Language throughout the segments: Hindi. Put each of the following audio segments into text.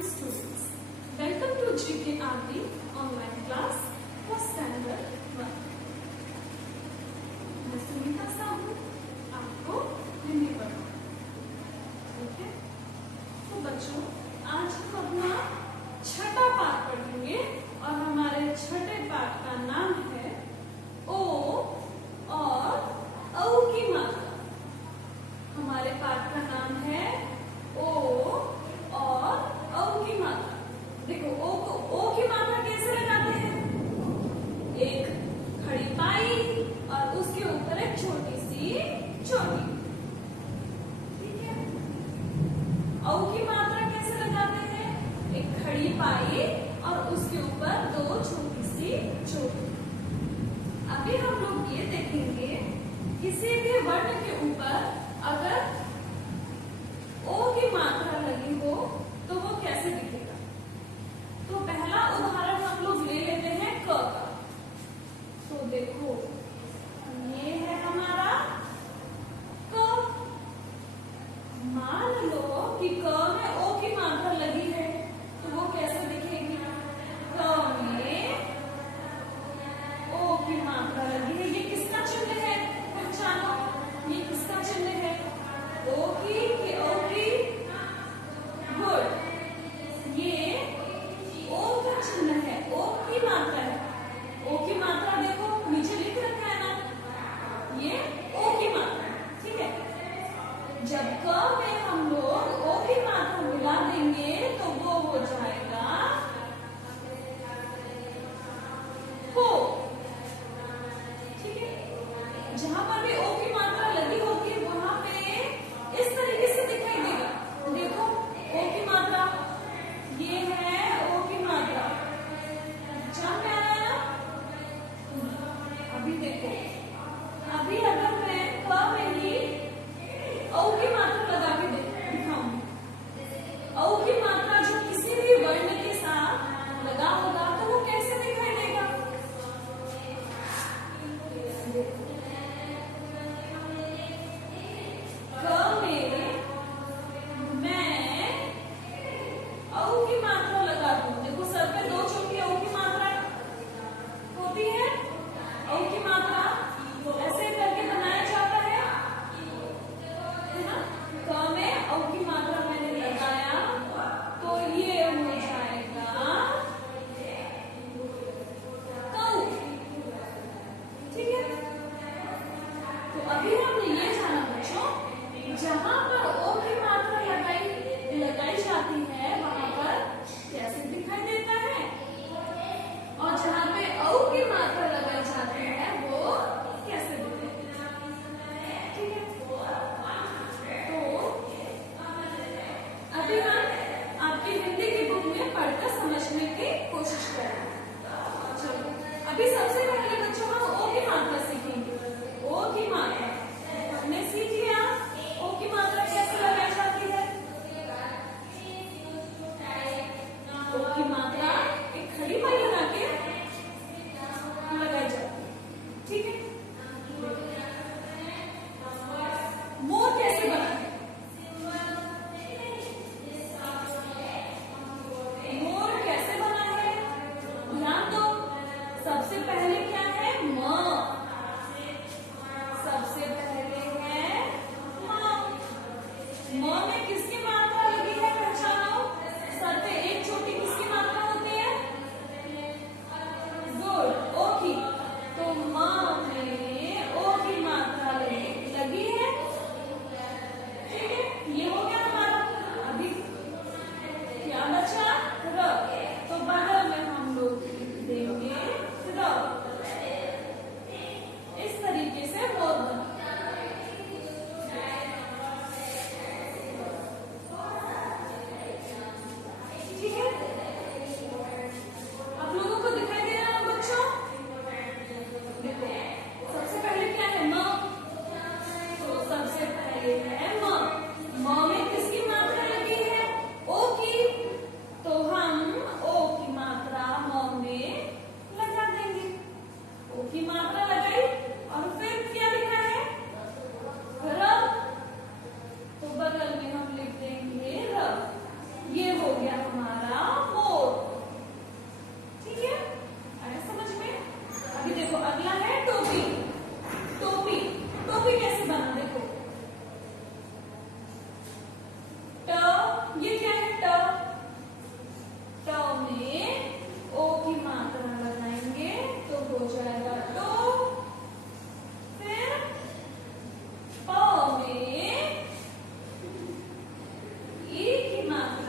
morning students. Welcome to GKRB online class for standard 1. मैं सुनीता साहू आपको हिंदी पढ़ाऊंगी. ठीक है? तो बच्चों आज हम अपना छठा पाठ पढ़ेंगे और हमारे छठे पाठ का नाम है ओ और औ की मात्रा. हमारे पाठ का नाम है ओ और औ की मात्रा. देखो ओ की मात्रा कैसे लगाते हैं? एक खड़ी पाई और उसके ऊपर एक छोटी सी चोटी. ठीक है? औ की मात्रा कैसे लगाते हैं? एक खड़ी पाई और उसके ऊपर दो छोटी सी चोटी. अभी हम लोग ये देखेंगे किसी भी वर्ण के ऊपर अगर ओ की मात्रा लगी हो तो वो कैसे दिखेगा. तो पहला उदाहरण हम लोग ले लेते हैं क का. तो देखो ये है हमारा क. मान लो कि क में ओ की मात्रा लगी है तो वो कैसे दिखेगी. क में ओ की मात्रा लगी है. ये किसका चिन्ह है? पहचानो. ये किसका चिन्ह है? ओ की कि ओ की? गुड. ये ओ का चिन्ह है. ओ की मात्रा है. ओ की मात्रा देखो नीचे लिख रखा है ना. ये ओ की मात्रा है. ठीक है. जब क में हम लोग ओ की मात्रा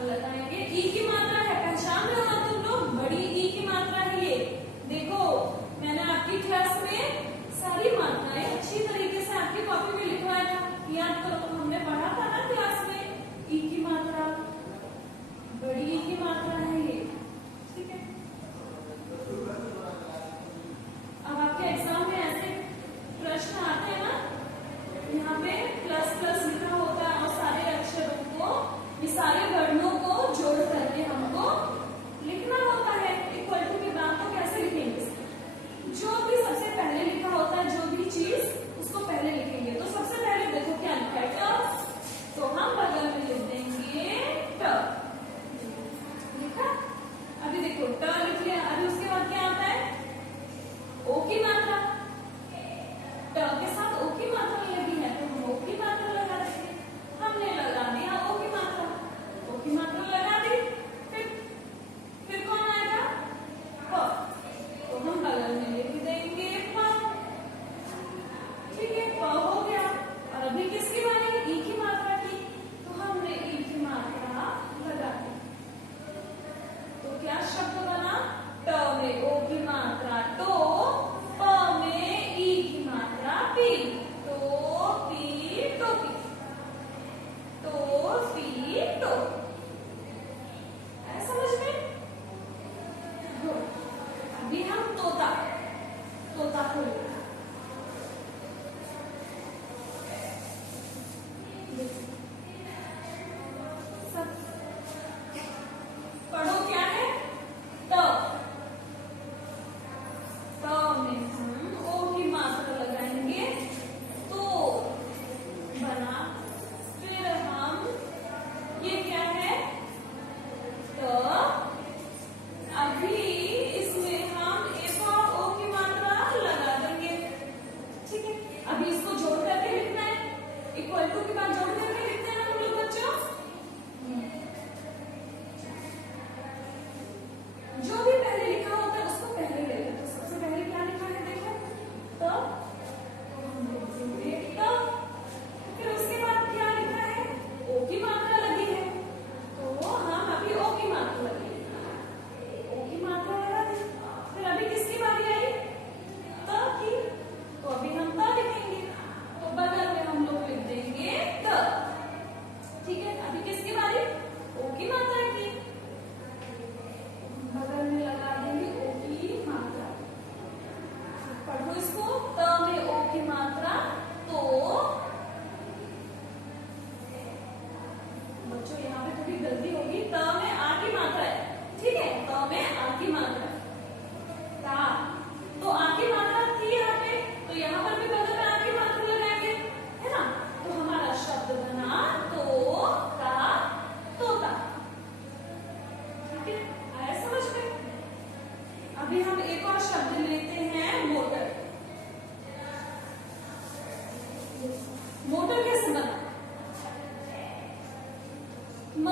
मात्रा लगाएंगे। ई की मात्रा है, पहचान रहे हो ना तुम लोग, बड़ी ई की मात्रा है ये। देखो मैंने आपकी क्लास में सारी मात्राएं अच्छी तरीके से आपकी कॉपी में लिखवाया था, याद करो, हमने पढ़ा था ना क्लास में। ई की मात्रा, बड़ी ई की मात्रा है ये, ठीक है। अब आपके एग्जाम में ऐसे प्रश्न आते हैं ना, यहाँ पे प्लस प्लस लिखा होता है और सारे अक्षरों को, ये सारे वर्णों को जोड़ करके हमको लिखना होता है। इक्वल टू के बाद तो कैसे लिखेंगे? जो भी सबसे पहले लिखा होता है, जो भी चीज उसको पहले लिखेंगे। तो सबसे पहले देखो क्या लिखा है, ट, तो हम बगल में लिख देंगे ट, लिखा। अभी देखो ट लिख लिया, अभी उसके बाद क्या आता है, ओ की मात्रा। ट के साथ ओ की मात्रा लगी है तो हम ओ की मात्रा लगा देंगे। हमने लगा दिया ओ की मात्रा, ओ की मात्रा लगा दी। फिर कौन आएगा, प, तो हम बगल में लिख देंगे प, ठीक है, प हो गया। और अभी किसकी बारी है, ई की मात्रा की, तो हमने ई की मात्रा लगा दी। तो क्या शब्द बना, ट में ओ की मात्रा टो, प में ई की मात्रा पी, तो पी टोपी, तो पी टोपी। आया समझ में? गुड। अभी हम तोता, तोता को लेना। सब पढ़ो क्या है, त, त में हम ओ की मात्रा लगाएंगे, तो बना। फिर हम, ये क्या है, त, अभी इसमें हम एक और ओ की मात्रा लगा देंगे, ठीक है। अभी इसको जोड़ करके लिखना है, इक्वल टू के बाद जोड़ करके लिखते हैं हम लोग बच्चों। जो भी पहले लिखा होता है उसको पहले ले लेते। तो सबसे पहले क्या लिखा है देखो, तो हम लिख देंगे तो। फिर उसके बाद क्या लिखा है, ओ की मात्रा लगी है, तो हम अभी ओ की मात्रा लगेगी, ओ की मात्रा लगा दी। फिर अभी किसकी बारी आई, त की, तो अभी हम त लिखेंगे, तो बगल में हम लोग लिख देंगे त, ठीक है। अभी किसकी बारी, ओ की मात्रा की, बगल में लगा देंगे ओ की मात्रा। पढ़ो इसको, त में ओ की मात्रा, तो बच्चों यहाँ पे थोड़ी गलती होगी, त में आ की मात्रा है, ठीक है, त में आ की मात्रा है, ता, तो आ की मात्रा थी यहाँ पे, तो यहाँ पर भी बगल में आ की मात्रा लगाएंगे, है ना। तो हमारा शब्द बना तो का तोता, ठीक है। आया समझ में? अभी हम एक और शब्द लेते हैं, मोटर। मोटर कैसे बना, म,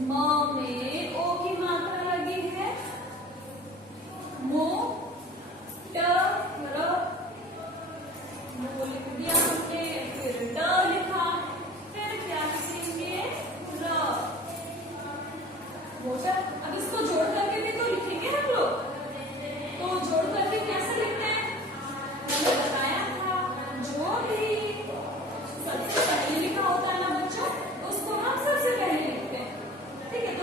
म में ओ की मात्रा लगी है, मो, ट, र, मो लिख दिया हमने, फिर ड लिखा, फिर क्या लिखेंगे, र, मोटर। अब इसको जोड़ करके भी तो लिखेंगे हम लोग, तो जोड़ करके कैसे लिखते हैं, मैंने बताया था, जो भी सबसे पहले लिखा होता है ना बच्चों, उसको हम सबसे पहले लिखते हैं, ठीक है।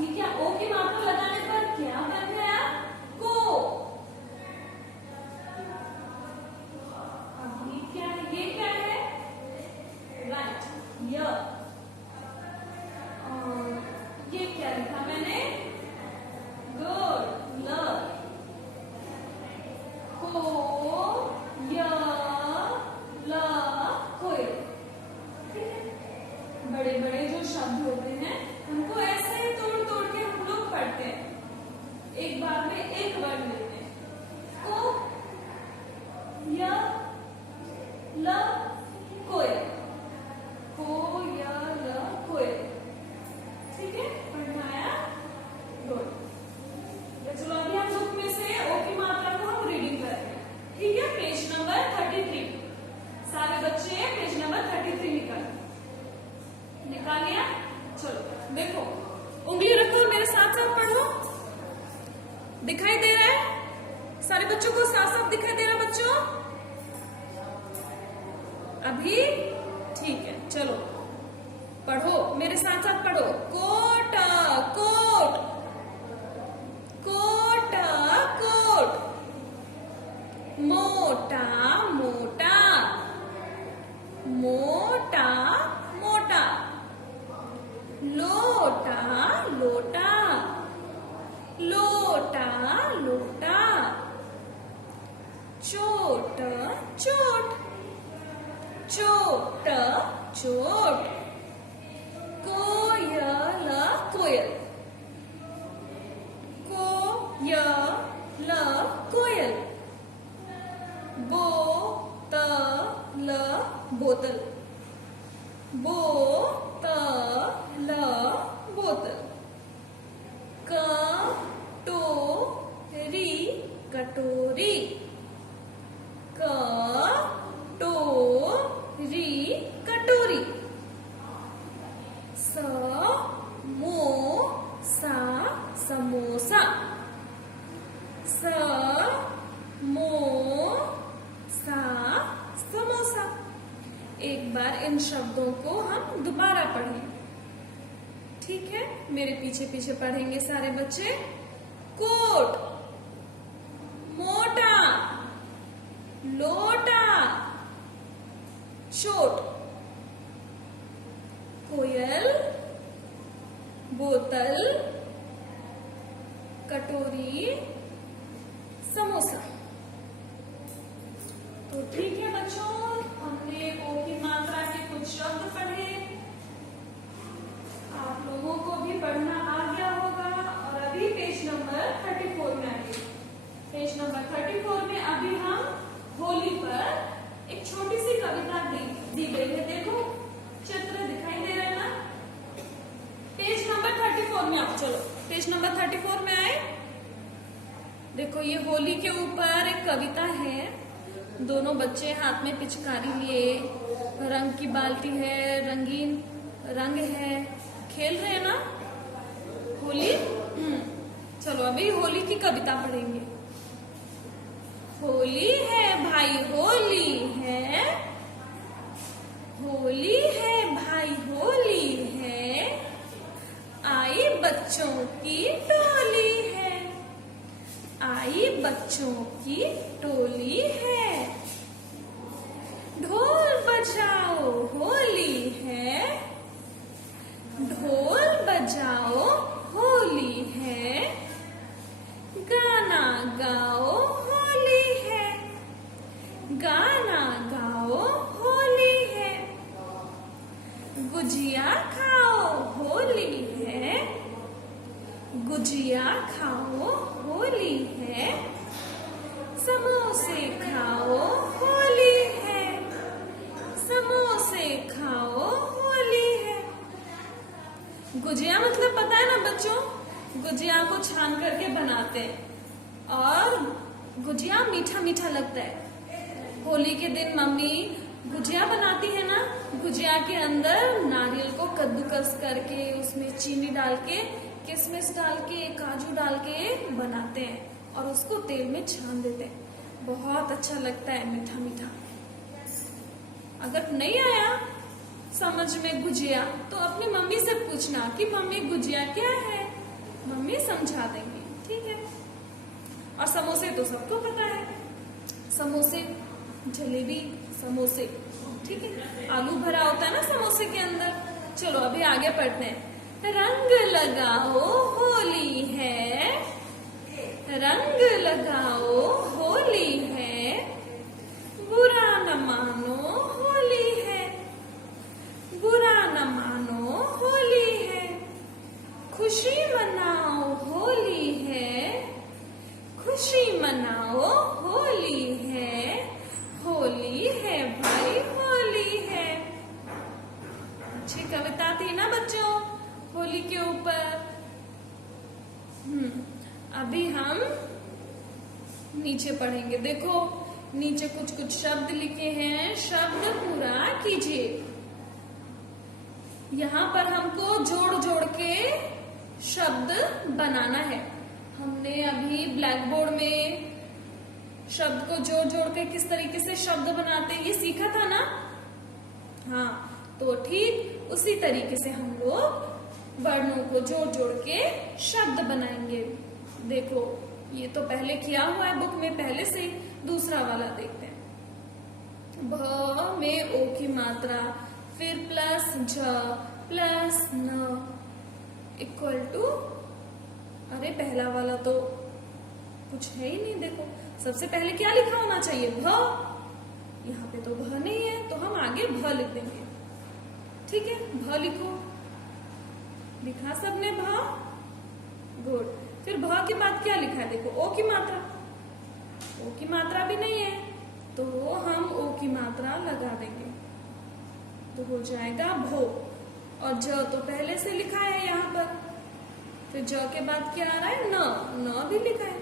अभी क्या ओ की मात्रा लगाने पर क्या बन गया? को। अभी क्या है? ये क्या है? राइट, य। और ये क्या लिखा मैंने? गुड, ल। को, य, ल, कोयल। बड़े बड़े जो शब्द होते हैं उनको ऐसे ही तोड़ तोड़ के हम लोग पढ़ते हैं, एक बार में एक वर्ड लेते हैं। को, य, ल, कोयल। को, य, ल, कोयल। ठीक है, पढ़ना आया? गुड। चलो अभी हम बुक में से ओ की मात्रा को हम रीडिंग करेंगे। ठीक है, पेज नंबर 33। सारे बच्चे पेज नंबर 33 निकाल लिया? चलो देखो, उंगली रखो और मेरे साथ साथ पढ़ो। दिखाई दे रहा है? सारे बच्चों को साफ साफ दिखाई दे रहा है बच्चों? अभी ठीक है, चलो पढ़ो, मेरे साथ साथ पढ़ो। Coat, coat, coat, coat. मोटा, मोटा, मोटा, मोटा। लोटा, लोटा, लोटा, लोटा। चोट, चोट, चोट, चोट। कोयल, कोयल, कोयल, कोयल। बोतल, बोतल, बोतल, बोतल। कटोरी, कटोरी, कटोरी, कटोरी। समोसा, समोसा, समोसा, समोसा। एक बार इन शब्दों को हम दोबारा पढ़ें। ठीक है, मेरे पीछे पीछे पढ़ेंगे सारे बच्चे। कोट, मोटा, लोटा, चोट। कोयल, बोतल, कटोरी, समोसा। तो ठीक है बच्चों, हमने ओ की मात्रा के कुछ शब्द पढ़े। आप लोगों को भी पढ़ना आ गया होगा। और अभी पेज नंबर 34 में आइए। पेज नंबर 34 में अभी हम होली पर एक छोटी सी कविता दी गई है। देखो, चित्र दिखाई दे रहा है ना? पेज नंबर 34 में आओ। चलो पेज नंबर 34 में आए। देखो, ये होली के ऊपर एक कविता है। दोनों बच्चे हाथ में पिचकारी लिए, रंग की बाल्टी है, रंगीन रंग है, खेल रहे हैं ना होली। चलो अभी होली की कविता पढ़ेंगे। होली है भाई, होली है, होली है भाई, होली है। आई बच्चों की टोली है, आई बच्चों की टोली है। ढोल बजाओ, होली है, ढोल बजाओ, होली है। गाना गाओ, होली है, गाना गाओ, होली है। गुजिया खाओ, होली है, गुजिया खाओ, होली है। समोसे खाओ, होली है, समोसे खाओ, होली है। गुजिया मतलब पता है ना बच्चों? गुजिया को छान करके बनाते हैं और गुजिया मीठा मीठा लगता है। होली के दिन मम्मी गुजिया बनाती है ना, गुजिया के अंदर नारियल को कद्दूकस करके उसमें चीनी डाल के, किशमिश डाल के, काजू डाल के बनाते हैं और उसको तेल में छान देते हैं। बहुत अच्छा लगता है, मीठा मीठा। अगर नहीं आया समझ में गुजिया तो अपनी मम्मी से पूछना कि मम्मी गुजिया क्या है। समझा देंगे, ठीक है। और समोसे तो सबको पता है, समोसे, जलेबी, समोसे, ठीक है। आलू भरा होता है ना समोसे के अंदर। चलो अभी आगे पढ़ते हैं। रंग लगाओ होली है, रंग लगाओ होली है, बुरा न मानो होली है, बुरा न मानो होली है, खुशी मनाओ होली है, खुशी मनाओ होली है, होली है भाई होली है। अच्छी कविता थी ना बच्चों होली के ऊपर। अभी हम नीचे पढ़ेंगे। देखो नीचे कुछ कुछ शब्द लिखे हैं, शब्द पूरा कीजिए। यहाँ पर हमको जोड़ जोड़ के शब्द बनाना है। हमने अभी ब्लैक बोर्ड में शब्द को जोड़ जोड़ के किस तरीके से शब्द बनाते हैं ये सीखा था ना। हाँ, तो ठीक उसी तरीके से हम लोग वर्णों को जोड़ जोड़ के शब्द बनाएंगे। देखो ये तो पहले किया हुआ है बुक में पहले से ही। दूसरा वाला देखते हैं। भ में ओ की मात्रा, फिर प्लस झ प्लस न इक्वल टू, अरे पहला वाला तो कुछ है ही नहीं। देखो सबसे पहले क्या लिखा होना चाहिए, भ। यहाँ पे तो भ नहीं है तो हम आगे भ लिख देंगे, ठीक है। भ लिखो, लिखा सबने भ, गुड। फिर भ के बाद क्या लिखा है, देखो ओ की मात्रा, ओ की मात्रा भी नहीं है तो हम ओ की मात्रा लगा देंगे तो हो जाएगा भो। और ज तो पहले से लिखा है यहाँ पर, फिर ज के बाद क्या आ रहा है, न भी लिखा है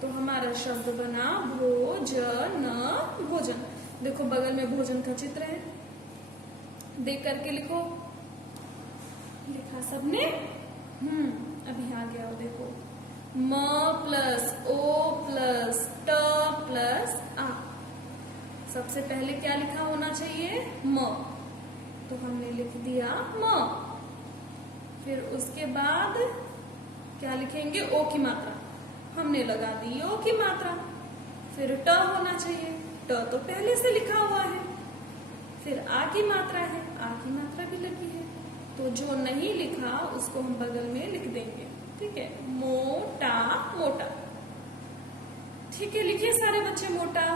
तो हमारा शब्द बना भोजन, भोजन। देखो बगल में भोजन का चित्र है, देख करके लिखो। लिखा सबने? अभी आ गया वो देखो, म प्लस ओ प्लस ट प्लस आ। सबसे पहले क्या लिखा होना चाहिए, म, तो हमने लिख दिया म। फिर उसके बाद क्या लिखेंगे, ओ की मात्रा, हमने लगा दी ओ की मात्रा। फिर ट होना चाहिए, ट तो पहले से लिखा हुआ है। फिर आ की मात्रा है, आ की मात्रा भी लगी है तो जो नहीं लिखा उसको हम बगल में लिख देंगे, ठीक है। मोटा, मोटा, ठीक है। लिखिए सारे बच्चे मोटा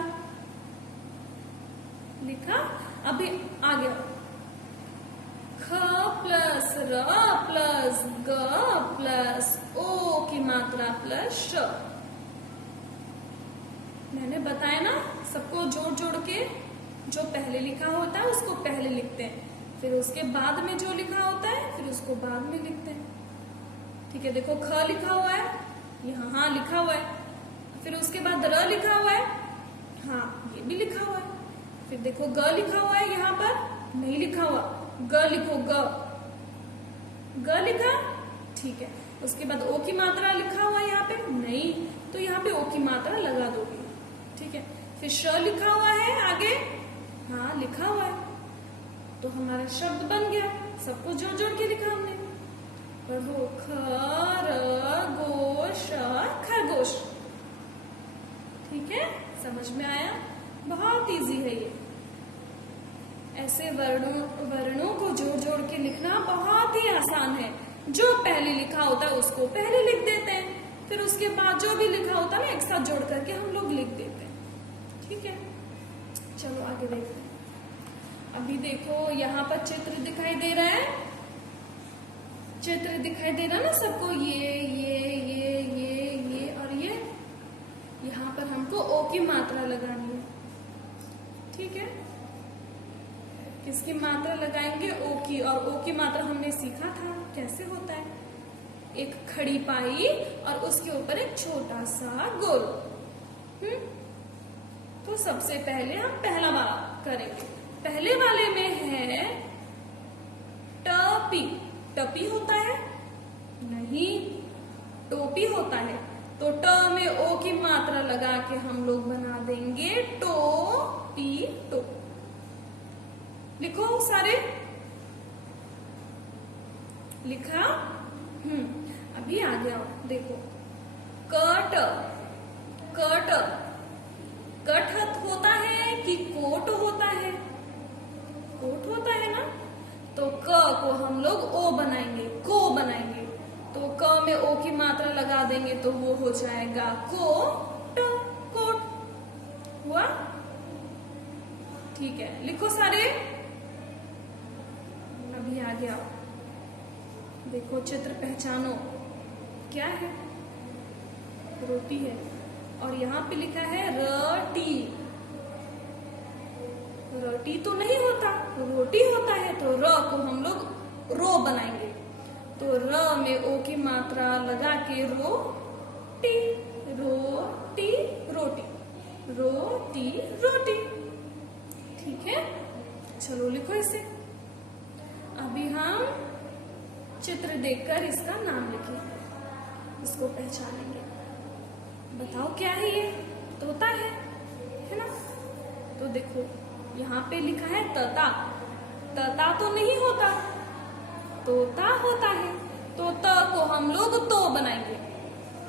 लिखा। अभी आ गया ख प्लस र प्लस ग प्लस ओ की मात्रा प्लस श। मैंने बताया ना सबको जोड़ जोड़ के, जो पहले लिखा होता है उसको पहले लिखते हैं, फिर उसके बाद में जो लिखा होता है फिर उसको बाद में लिखते हैं, ठीक है। देखो ख लिखा हुआ है यहाँ, हाँ लिखा हुआ है। फिर उसके बाद र लिखा हुआ है, हाँ ये भी लिखा हुआ है। फिर देखो ग लिखा हुआ है, यहाँ पर नहीं लिखा हुआ, ग लिखो, ग लिखा, ठीक है। उसके बाद ओ की मात्रा लिखा हुआ है यहाँ पे, नहीं तो यहाँ पे ओ की मात्रा लगा दोगे, ठीक है। फिर श लिखा हुआ है आगे, हाँ लिखा हुआ है तो हमारा शब्द बन गया। सबको जोड़ जोड़ के लिखा हमने। पढ़ो खरगोश, खरगोश, ठीक है। समझ में आया? बहुत इजी है ये। ऐसे वर्णों को जोड़ जोड़ के लिखना बहुत ही आसान है। जो पहले लिखा होता है उसको पहले लिख देते हैं, फिर उसके बाद जो भी लिखा होता है ना एक साथ जोड़ करके हम लोग लिख देते हैं, ठीक है। चलो आगे देखते हैं। अभी देखो यहाँ पर चित्र दिखाई दे रहा है, चित्र दिखाई दे रहा है ना सबको, ये और ये। यहाँ पर हमको ओ की मात्रा लगानी है, ठीक है। किसकी मात्रा लगाएंगे, ओ की। और ओ की मात्रा हमने सीखा था कैसे होता है, एक खड़ी पाई और उसके ऊपर एक छोटा सा गोल। तो सबसे पहले हम पहला वाला करेंगे। पहले वाले में है टपी, टपी होता है नहीं, टोपी होता है। तो ट में ओ की मात्रा लगा के हम लोग बना देंगे टोपी, टो। लिखो सारे, लिखा। अब अभी आ गया देखो, कट, कट, कट होता है कि कोट होता है? कोट होता है ना। तो क को हम लोग ओ बनाएंगे, को बनाएंगे। तो क में ओ की मात्रा लगा देंगे तो वो हो जाएगा कोट, कोट हुआ। ठीक है, लिखो सारे। अभी आ गया देखो, चित्र पहचानो, क्या है? रोटी है, और यहाँ पे लिखा है रोटी। रोटी तो नहीं होता, रोटी होता है। तो र को हम लोग रो बनाएंगे। तो र में ओ की मात्रा लगा के रो टी, रोटी, रोटी, रोटी, रोटी। ठीक है, चलो लिखो इसे। अभी हम चित्र देखकर इसका नाम लिखेंगे, इसको पहचानेंगे। बताओ क्या है ये? तोता है ना। तो देखो यहाँ पे लिखा है तता। तता तो नहीं होता, तोता होता है। तो त को हम लोग तो बनाएंगे।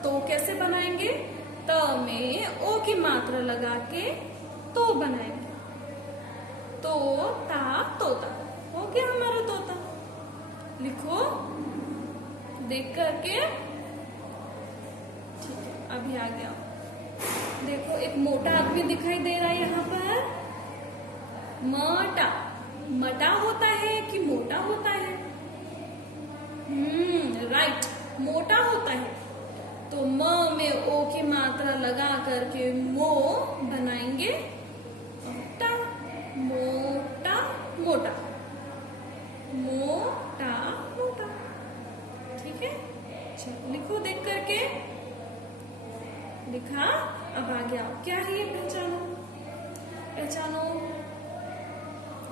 तो कैसे बनाएंगे? त में ओ की मात्रा लगा के तो बनाएंगे। तो ता तोता हो गया हमारा तोता। लिखो देख करके। ठीक है, अभी आ गया देखो, एक मोटा आदमी दिखाई दे रहा है यहाँ पर। मटा, मटा होता है कि मोटा होता है? राइट, मोटा होता है। तो म में ओ की मात्रा लगा करके मो बनाएंगे। मोटा, मोटा, मोटा, मोटा, मोटा। ठीक है, चलो लिखो देख करके। लिखा, अब आ गया क्या है ये? पहचानो, पहचानो।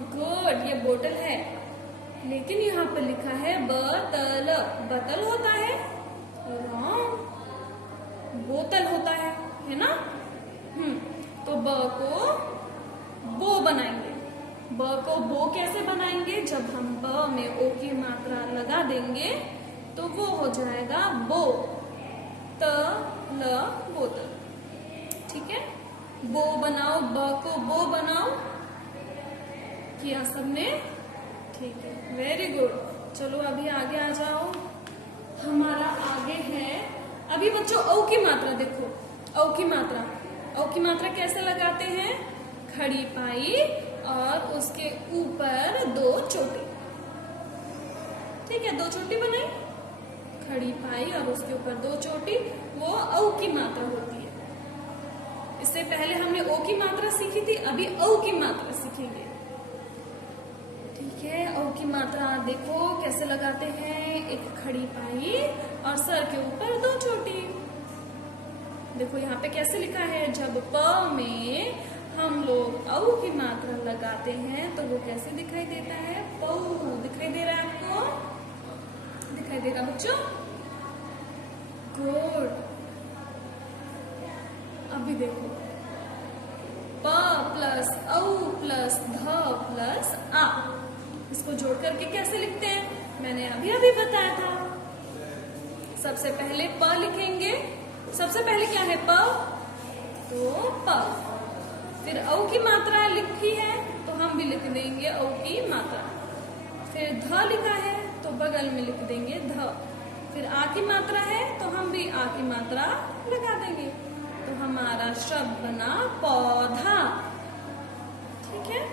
गुड, ये बोतल है, लेकिन यहाँ पर लिखा है बतल। बतल होता है? रॉन्ग, बोतल होता है ना। तो ब को बो बनाएंगे। ब को बो कैसे बनाएंगे? जब हम ब में ओ की मात्रा लगा देंगे तो वो हो जाएगा बो, त ल बोतल। ठीक है, बो बनाओ, ब को बो बनाओ। किया सबने? ठीक है, वेरी गुड। चलो अभी आगे आ जाओ। हमारा आगे है, अभी बच्चों औ की मात्रा देखो। औ की मात्रा, औ की मात्रा कैसे लगाते हैं? खड़ी पाई और उसके ऊपर दो चोटी। ठीक है, दो चोटी बनाई, खड़ी पाई और उसके ऊपर दो चोटी, वो औ की मात्रा होती है। इससे पहले हमने ओ की मात्रा सीखी थी, अभी औ की मात्रा सीखेंगे। ठीक है, औ की मात्रा देखो कैसे लगाते हैं। एक खड़ी पाई और सर के ऊपर दो चोटी। देखो यहाँ पे कैसे लिखा है, जब प में हम लोग औ की मात्रा लगाते हैं तो वो कैसे दिखाई देता है? पौ। दिखाई दे रहा है आपको? दिखाई दे रहा बच्चों? गुड। अभी देखो, प प्लस औ प्लस ध प्लस आ, इसको जोड़ करके कैसे लिखते हैं? मैंने अभी अभी बताया था। सबसे पहले प लिखेंगे। सबसे पहले क्या है? प। तो प, फिर औ की मात्रा लिखी है तो हम भी लिख देंगे औ की मात्रा। फिर ध लिखा है तो बगल में लिख देंगे ध। फिर आ की मात्रा है तो हम भी आ की मात्रा लगा देंगे। तो हमारा शब्द बना पौधा। ठीक है,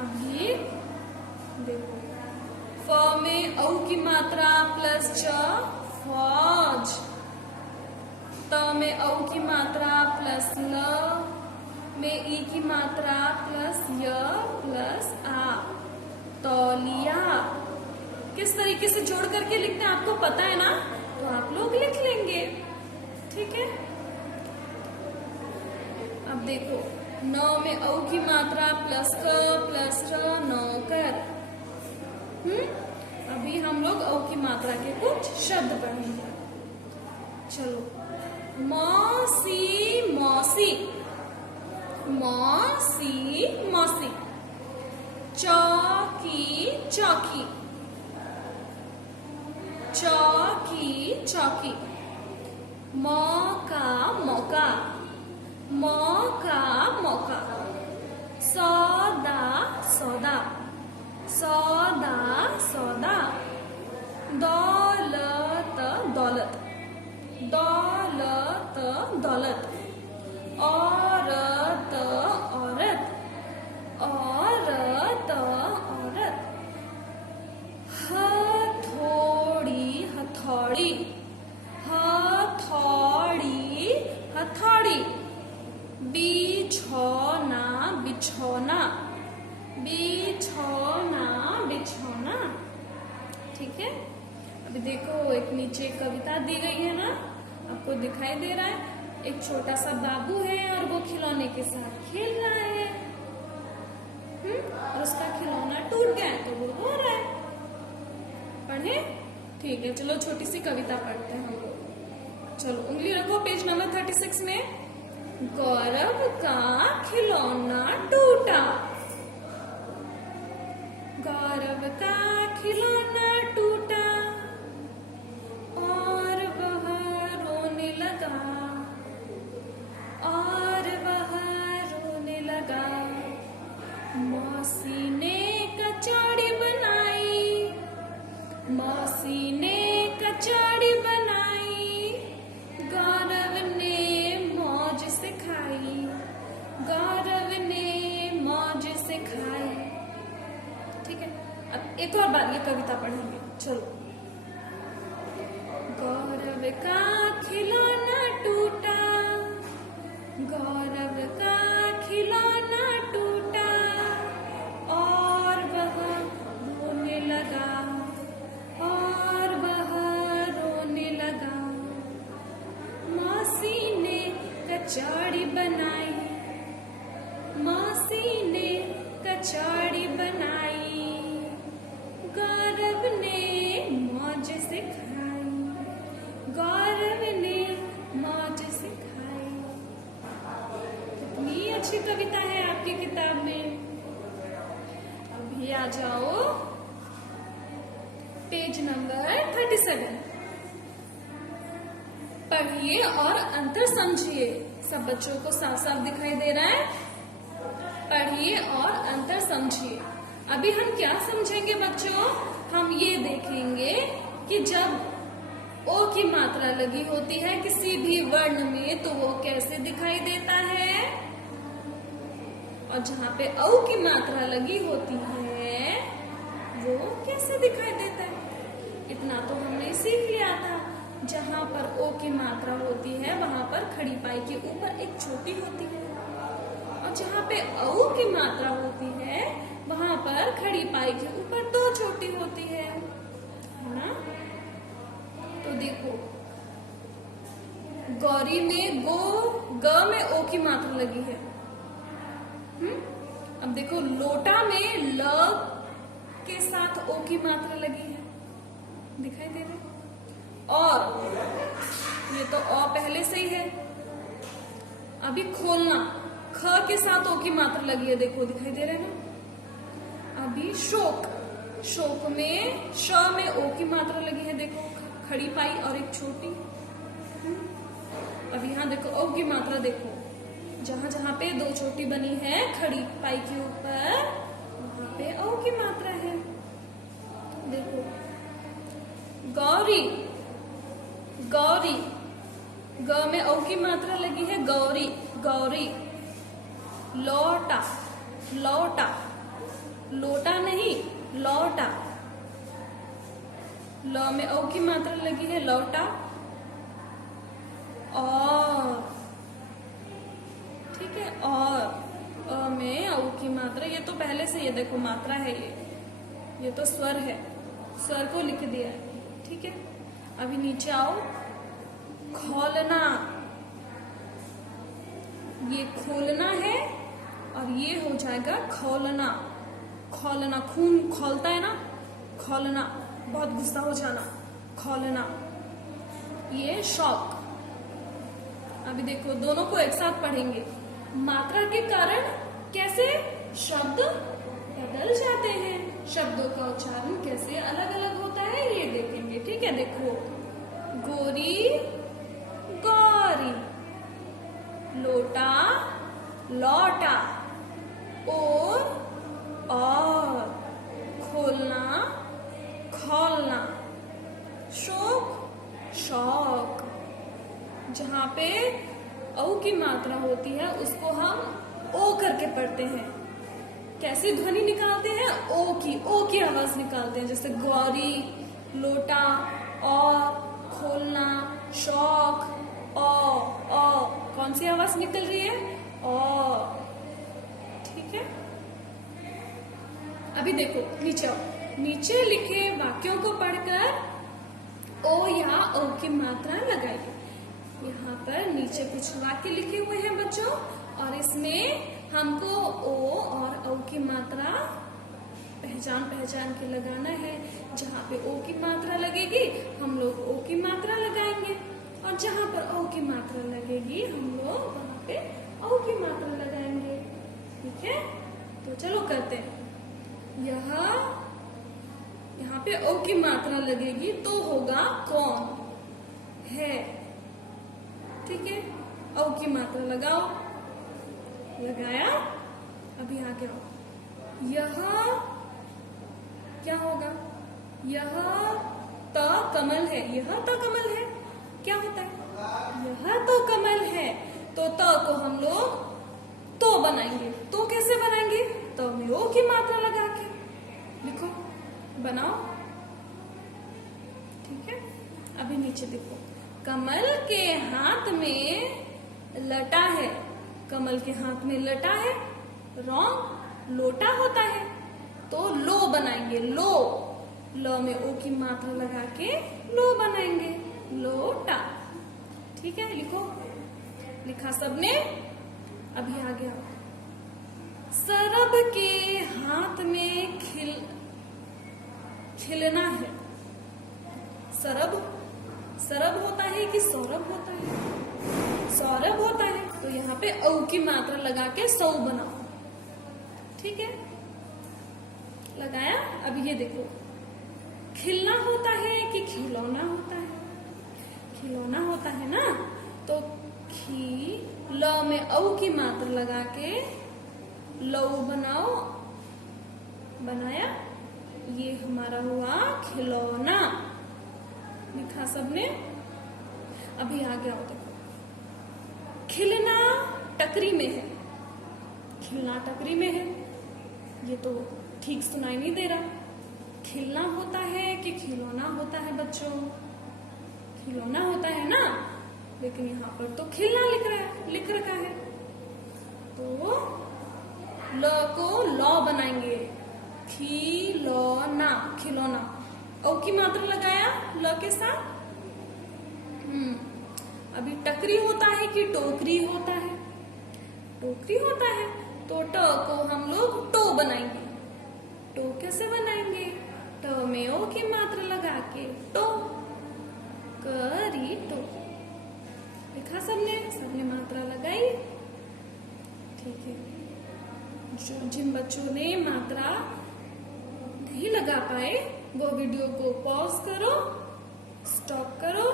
अभी देखो, फ में औ की मात्रा प्लस च, फौज। त में औ की मात्रा प्लस ल, में ई की मात्रा प्लस य प्लस आ, तौलिया। किस तरीके से जोड़ करके लिखते हैं आपको पता है ना, तो आप लोग लिख लेंगे। ठीक है, अब देखो, नौ में औ की मात्रा प्लस क प्लस र, नौकर। अभी हम लोग औ की मात्रा के कुछ शब्द पढ़ेंगे। चलो, मौसी, मौसी, मौसी, मौसी। चौकी, चौकी। चौकी चौकी, मौका मौका, मौका मौका, सौदा सौदा, सौदा सौदा, दौलत दौलत, दौलत दौलत, औरत औरत, औरत औरत, हथौड़ी हथौड़ी, हथौड़ी हथौड़ी, बिछौना बिछौना, बिछौना बिछौना। ठीक है, अभी देखो एक नीचे कविता दी गई है ना, आपको दिखाई दे रहा है। एक छोटा सा बाबू है और वो खिलौने के साथ खेल रहा है। और उसका खिलौना टूट गया है तो वो रो रहा है। पढ़े? ठीक है, चलो छोटी सी कविता पढ़ते हैं हम लोग। चलो उंगली रखो पेज नंबर 36 में। गौरव का खिलौना टूटा, गौरव का खिलौना टूटा और वह रोने लगा, और वह रोने लगा। मौसी ने कचौड़ी बनाई, मौसी ने कचौड़ी बनाई, गौरव ने मौज से खाई, गौरव ने मौज से खाई। ठीक है, अब एक और बार ये कविता पढ़ेंगे। चलो। गौरव का खिलौना टूटा, गौरव का खिलौना टूटा और वह रोने लगा, और वह रोने लगा। मौसी ने कचौड़ी बनाई, मौसी ने कचौड़ी बनाई, गौरव ने मौज से खाई, गौरव ने मौज से खाई। कितनी अच्छी कविता है आपकी किताब में। अभी आ जाओ पेज नंबर 37। पढ़िए और अंतर समझिए। सब बच्चों को साफ साफ दिखाई दे रहा है? पढ़िए और अंतर समझिए। अभी हम क्या समझेंगे बच्चों? हम ये देखेंगे कि जब ओ की मात्रा लगी होती है किसी भी वर्ण में तो वो कैसे दिखाई देता है, और जहाँ पे औ की मात्रा लगी होती है वो कैसे दिखाई देता है। इतना तो हमने सीख लिया था। जहाँ पर ओ की मात्रा होती है वहां पर खड़ी पाई के ऊपर एक छोटी होती है, और जहाँ पे औ की मात्रा होती है वहां पर खड़ी पाई के ऊपर दो छोटी होती है ना। तो देखो, गौरी में गो, ग में ओ की मात्रा लगी है। अब देखो लोटा में ल के साथ ओ की मात्रा लगी है, दिखाई दे रहा है। और ये तो अ पहले से ही है। अभी खोलना, ख के साथ ओ की मात्रा लगी है, देखो दिखाई दे रहा है ना। अभी शोक, शोक में श में ओ की मात्रा लगी है, देखो खड़ी पाई और एक छोटी। अब यहाँ देखो ओ की मात्रा, देखो जहां जहां पे दो छोटी बनी है खड़ी पाई के ऊपर वहां पे ओ की मात्रा है। देखो गौरी, गौरी, ग में ओ की मात्रा लगी है, गौरी, गौरी। लौटा, लौटा, लोटा नहीं लौटा। ल में ओ की मात्रा लगी है, लौटा। और ठीक है, और अ में औ की मात्रा, ये तो पहले से ये देखो मात्रा है, ये तो स्वर है, स्वर को लिख दिया है। ठीक है, अभी नीचे आओ। खोलना, ये खोलना है और ये हो जाएगा खोलना। खोलना, खून खोलता है ना, खोलना, बहुत गुस्सा हो जाना, खोलना। ये शौक। अभी देखो दोनों को एक साथ पढ़ेंगे। मात्रा के कारण कैसे शब्द बदल जाते हैं, शब्दों का उच्चारण कैसे अलग अलग होता है ये देखेंगे। ठीक है, देखो गोरी गौरी, लोटा लौटा, और खोलना खोलना, शौक शौक। जहाँ पे औ की मात्रा होती है उसको हम ओ करके पढ़ते हैं। कैसे ध्वनि निकालते हैं? ओ की आवाज निकालते हैं, जैसे गौरी, लोटा, और, खोलना, शौक, ओ। कौन सी आवाज निकल रही है? ओ। ठीक है, अभी देखो नीचे आओ। नीचे लिखे वाक्यों को पढ़कर ओ या ओ की मात्रा लगाइए। यहाँ पर नीचे कुछ वाक्य लिखे हुए हैं बच्चों, और इसमें हमको ओ और औ की मात्रा पहचान के लगाना है। जहाँ पे ओ की मात्रा लगेगी हम लोग ओ की मात्रा लगाएंगे, और जहाँ पर ओ की मात्रा लगेगी हम लोग वहाँ पे औ की मात्रा लगाएंगे। ठीक है, तो चलो करते हैं। यहाँ पे ओ की मात्रा लगेगी तो होगा कौन है। ठीक है, औ की मात्रा लगाओ। लगाया, अभी आगे आओ। यह क्या होगा? यह त कमल है। यह त कमल है, क्या होता है? यह तो कमल है, तो त को हम लोग तो बनाएंगे। तो कैसे बनाएंगे? तो में ओ की मात्रा लगा के लिखो, बनाओ। ठीक है, अभी नीचे देखो। कमल के हाथ में लटा है। कमल के हाथ में लटा है, रॉन्ग, लोटा होता है, तो लो बनाएंगे। लो, ल में ओ की मात्रा लगा के लो बनाएंगे, लोटा। ठीक है, लिखो। लिखा सबने? अभी आ गया। सरब के हाथ में खिलना है। सरब होता है कि सौरभ होता है? सौरभ होता है, तो यहाँ पे औ की मात्रा लगा के सौ बनाओ। ठीक है, लगाया। अब ये देखो, खिलना होता है कि खिलौना होता है? खिलौना होता है ना, तो ल में औ की मात्रा लगा के लौ बनाओ। बनाया, ये हमारा हुआ खिलौना। लिखा सबने? अभी आगे आओ। देखो, खिलना टकरी में है। खिलना टकरी में है, ये तो ठीक सुनाई नहीं दे रहा। खिलना होता है कि खिलौना होता है बच्चों? खिलौना होता है ना, लेकिन यहाँ पर तो खिलना लिख रखा है, तो ल को लौ बनाएंगे। खिलौना, खिलौना। औ की मात्रा लगाया ल के साथ। अभी टकरी होता है कि टोकरी होता है? टोकरी होता है, तो ट को हम लोग टो बनाएंगे। टो कैसे बनाएंगे? ट में ओ की मात्रा लगा के टो, करी टो। लिखा सबने मात्रा लगाई। ठीक है, जिन बच्चों ने मात्रा नहीं लगा पाए वो वीडियो को पॉज करो, स्टॉप करो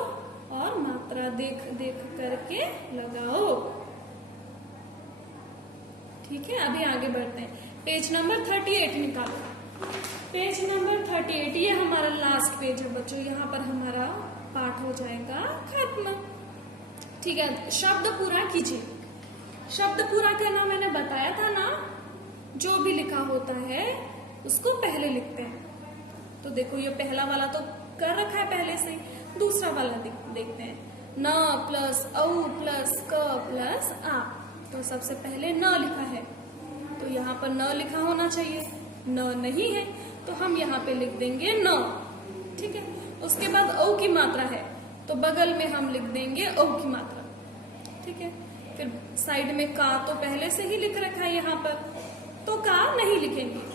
और मात्रा देख करके लगाओ। ठीक है, अभी आगे बढ़ते हैं। पेज नंबर 38 निकालो। पेज नंबर 38 ये हमारा लास्ट पेज है बच्चों। यहाँ पर हमारा पाठ हो जाएगा खत्म। ठीक है, शब्द पूरा कीजिए। शब्द पूरा करना मैंने बताया था ना, जो भी लिखा होता है उसको पहले लिखते हैं। तो देखो, ये पहला वाला तो कर रखा है पहले से। दूसरा वाला देखते हैं। न प्लस औ प्लस क प्लस आ। तो सबसे पहले न लिखा है, तो यहाँ पर न लिखा होना चाहिए। न नहीं है, तो हम यहाँ पे लिख देंगे न। ठीक है, उसके बाद औ की मात्रा है, तो बगल में हम लिख देंगे औ की मात्रा। ठीक है, फिर साइड में का तो पहले से ही लिख रखा है यहाँ पर, तो का नहीं लिखेंगे।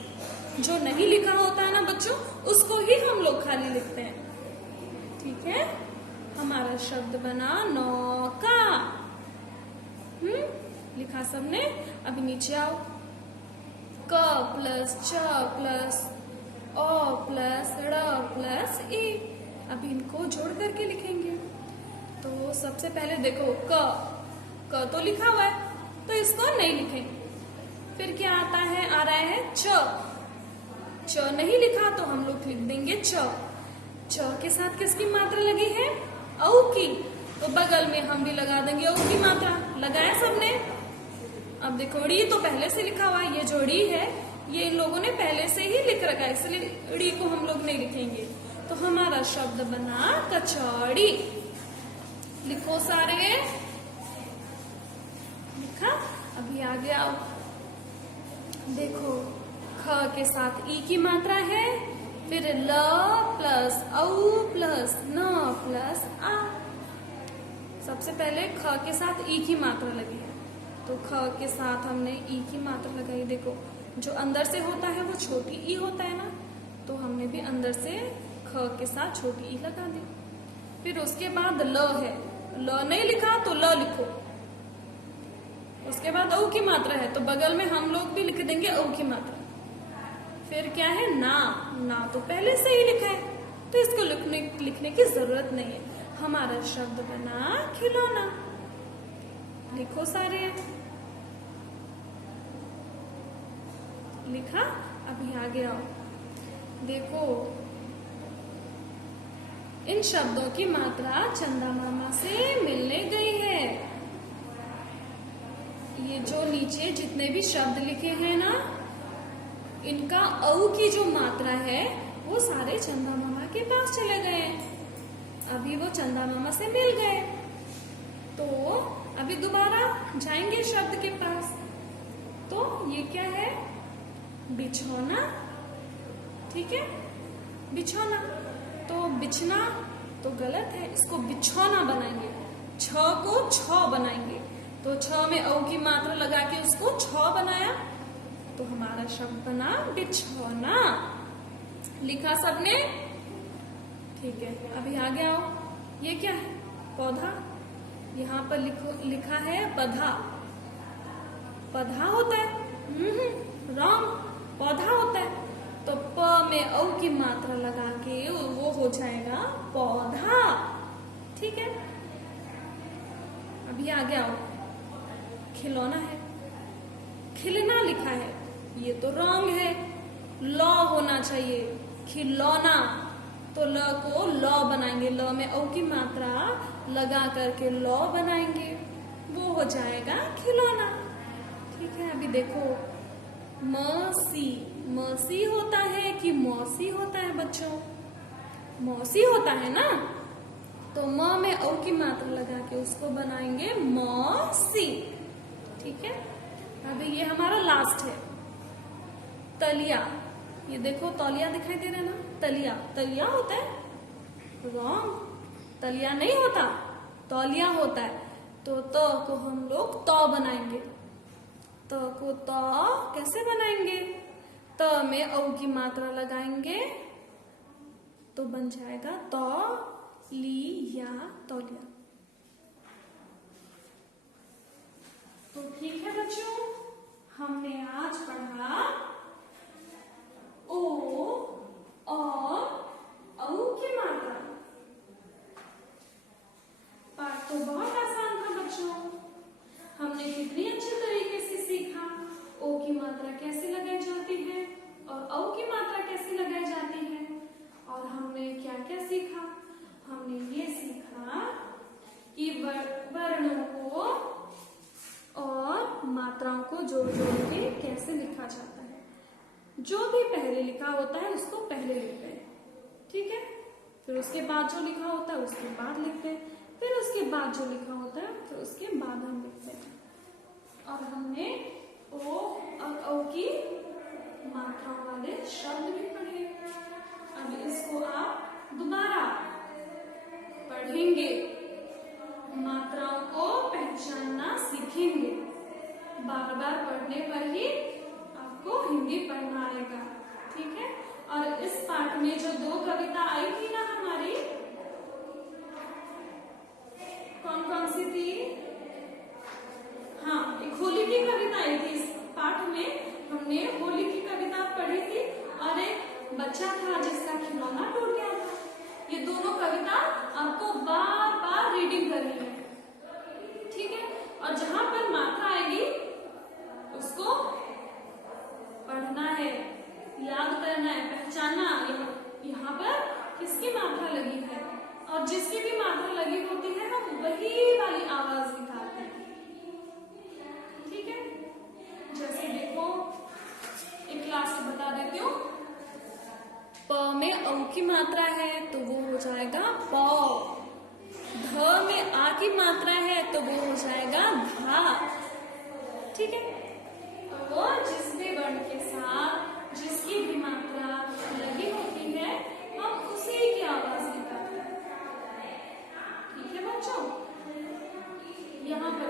जो नहीं लिखा होता है ना बच्चों, उसको ही हम लोग खाली लिखते हैं। ठीक है, हमारा शब्द बना नौका। लिखा सबने? अभी नीचे आओ। क प्लस च प्लस ओ प्लस ड़ प्लस ई। अभी इनको जोड़ करके लिखेंगे। तो सबसे पहले देखो क तो लिखा हुआ है, तो इसको नहीं लिखेंगे। फिर क्या आता है, आ रहा है च नहीं लिखा तो हम लोग लिख देंगे च के साथ किसकी मात्रा लगी है, औ की, तो बगल में हम भी लगा देंगे औ की मात्रा। लगाया सबने। अब देखो ड़ी तो पहले से लिखा हुआ है, ये जो ड़ी है ये इन लोगों ने पहले से ही लिख रखा है, इसलिए ड़ी को हम लोग नहीं लिखेंगे। तो हमारा शब्द बना कचौड़ी। लिखो सारे, लिखा। अभी आगे आओ, देखो ख के साथ ई की मात्रा है, फिर ल प्लस औ प्लस न प्लस आ। सबसे पहले ख के साथ ई की मात्रा लगी है, तो ख के साथ हमने ई की मात्रा लगाई। देखो जो अंदर से होता है वो छोटी ई होता है ना, तो हमने भी अंदर से ख के साथ छोटी ई लगा दी। फिर उसके बाद ल है, ल नहीं लिखा तो ल लिखो। उसके बाद औ की मात्रा है, तो बगल में हम लोग भी लिख देंगे औ की मात्रा। फिर क्या है, ना तो पहले से ही लिखा है, तो इसको लिखने की जरूरत नहीं है। हमारा शब्द बना खिलौना। लिखो सारे, लिखा। अभी आगे आओ, देखो इन शब्दों की मात्रा चंदा मामा से मिलने गई है। ये जो नीचे जितने भी शब्द लिखे हैं ना, इनका औ की जो मात्रा है वो सारे चंदा मामा के पास चले गए हैं। अभी वो चंदा मामा से मिल गए, तो अभी दोबारा जाएंगे शब्द के पास। तो ये क्या है, बिछौना। ठीक है, बिछौना। तो बिछना तो गलत है, इसको बिछौना बनाएंगे। छ को छ बनाएंगे, तो छ में औ की मात्रा लगा के उसको छ बनाया, तो हमारा शब्द बना बिछौना। लिखा सबने? ठीक है, अभी आगे आओ। ये क्या है, पौधा। यहाँ पर लिखा है पधा। पधा होता है, रॉन्ग, पौधा होता है। तो प में औ की मात्रा लगा के वो हो जाएगा पौधा। ठीक है, अभी आगे आओ। खिलौना है, खिलना लिखा है, ये तो रॉन्ग है, लॉ होना चाहिए, खिलौना। तो ल को लॉ बनाएंगे, ल में औ की मात्रा लगा करके लॉ बनाएंगे, वो हो जाएगा खिलौना। ठीक है, अभी देखो मौसी। मौसी होता है कि मौसी होता है बच्चों? मौसी होता है ना, तो म में औ की मात्रा लगा के उसको बनाएंगे मौसी। ठीक है, अभी ये हमारा लास्ट है तलिया। ये देखो तौलिया दिखाई दे रहा है ना, तलिया। तलिया होता है, रॉन्ग, तलिया नहीं होता, तौलिया होता है। तो त को हम लोग तौ बनाएंगे। त को तौ कैसे बनाएंगे, त में औ की मात्रा लगाएंगे तो बन जाएगा तौलिया, तौलिया। तो ठीक है बच्चों, हमने आज पढ़ा ओ और औ की मात्रा। पाठ तो बहुत आसान था बच्चों, हमने कितनी अच्छे तरीके से सीखा ओ की मात्रा कैसे लगाई जाती है और औ की मात्रा कैसे लगाई जाती है। और हमने क्या क्या सीखा, हमने ये सीखा कि वर्णों को और मात्राओं को जोड़ जोड़ के कैसे लिखा जाता है। जो भी पहले लिखा होता है उसको पहले लिखते हैं, ठीक है, फिर उसके बाद जो लिखा होता है उसके बाद लिखते हैं, फिर उसके बाद जो लिखा होता है फिर उसके बाद हम लिखते हैं। और हमने ओ और औ की मात्राओं वाले शब्द भी पढ़े। अब इसको आप दोबारा पढ़ेंगे, मात्राओं को पहचानना सीखेंगे। बार बार पढ़ने पर ही आपको हिंदी पढ़ना आएगा, ठीक है। और इस पाठ में जो 2 कविता आई थी ना हमारी, कौन कौन सी थी? हाँ, एक होली की कविता आई थी। इस पाठ में हमने होली की कविता पढ़ी थी और एक बच्चा था जिसका खिलौना टूट गया था। ये दोनों कविता आपको बार बार रीडिंग करनी है, ठीक है। और जहां पर मात्रा आएगी उसको पढ़ना है, याद करना है, पहचानना यहाँ पर किसकी मात्रा लगी है, और जिसकी भी मात्रा लगी होती है हम वही वाली आवाज निकालते हैं, ठीक है। जैसे देखो एक क्लास बता देती हूँ, प में औ की मात्रा है तो वो हो जाएगा प, ध में आ की मात्रा है तो वो हो जाएगा धा, ठीक है। तो वो जिस भी वर्ण के साथ जिसकी भी मात्रा लगी होती है हम उसी की आवाज निकालते हैं, ठीक है बच्चों। यहाँ पर